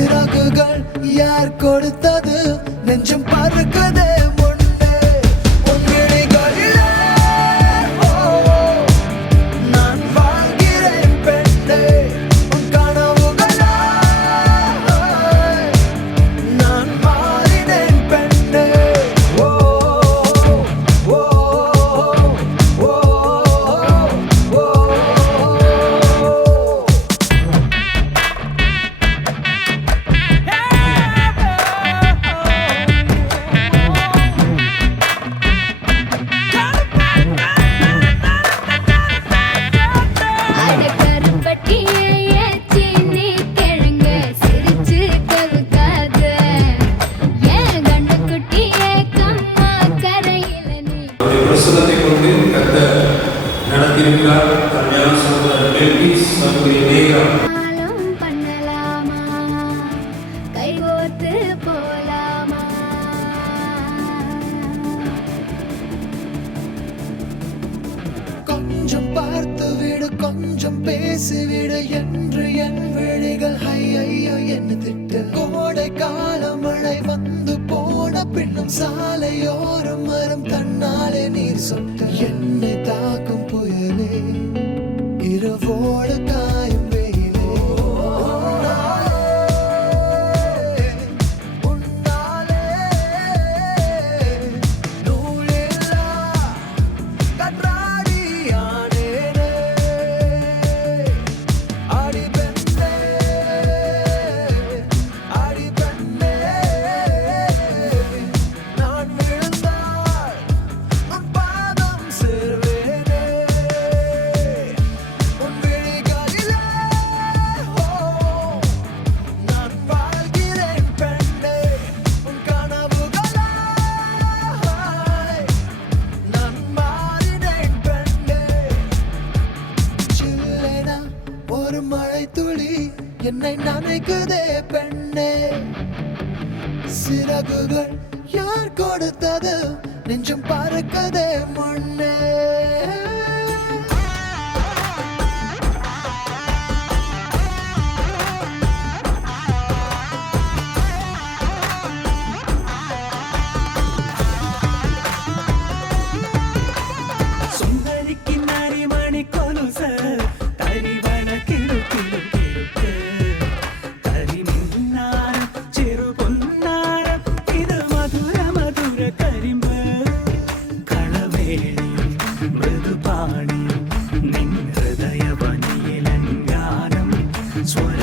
சிறகுகள் யார் கொடுத்தது நெஞ்சம் பறக்குதே முன்னே உன் விழிகளிலே நான் வாழ்கிறேன் பெண்ணே உன் கனவுகளா நான் மாறினேன் பெண்ணே ஓ ஓ ஓ ஓ பிரசனத்தை கொண்டு கர்த்தர் நடத்தியிருக்கிறார். கல்யாண சகோதரர் மெல்கிஸ் சகோதரி நேரா கொஞ்சம் பார்த்து விடு கொஞ்சம் பேசிவிடு என்று என் விழிகள் ஐயோ என்ன திட்டு கோடை கால மழை வந்து போன பின்னும் சாலையோரம் மரம் தன்னாலே நீர் சொட்டு என்னை தாக்கும் புயலே இரவோடு காயும் வெயிலே உன்னாலே நூலில்லா கண்ணாடியானேனே அடி பெண்ணே அடி பெண்ணே நான் விழுந்தால் உன் பாதம் சேர்வேனே உன் விழிகளிலே நான் வாழ்கிறேன் பெண்ணே உன் கனவுகளாய் நான் மாறினேன் பெண்ணே சில்லென ஒரு மழை துளி என்னை நனைக்குதே பெண்ணே சிறகுகள் யார் கொடுத்தது நெஞ்சம் பறக்குதே முன்னே സുന്ദരിക്ക് നരിമണി കൊലുസ് തരിവള കിടുക്കിടു കിടുക്ക് കരിമിന്നാരം ചെറുപൊന്നാരം ഇത് മധുര മധുര കരിമ്പ് കളവേണിയും മൃദുപാണിയും നിൻ ഹൃദയവനിയിലങ്കാരം സ്വര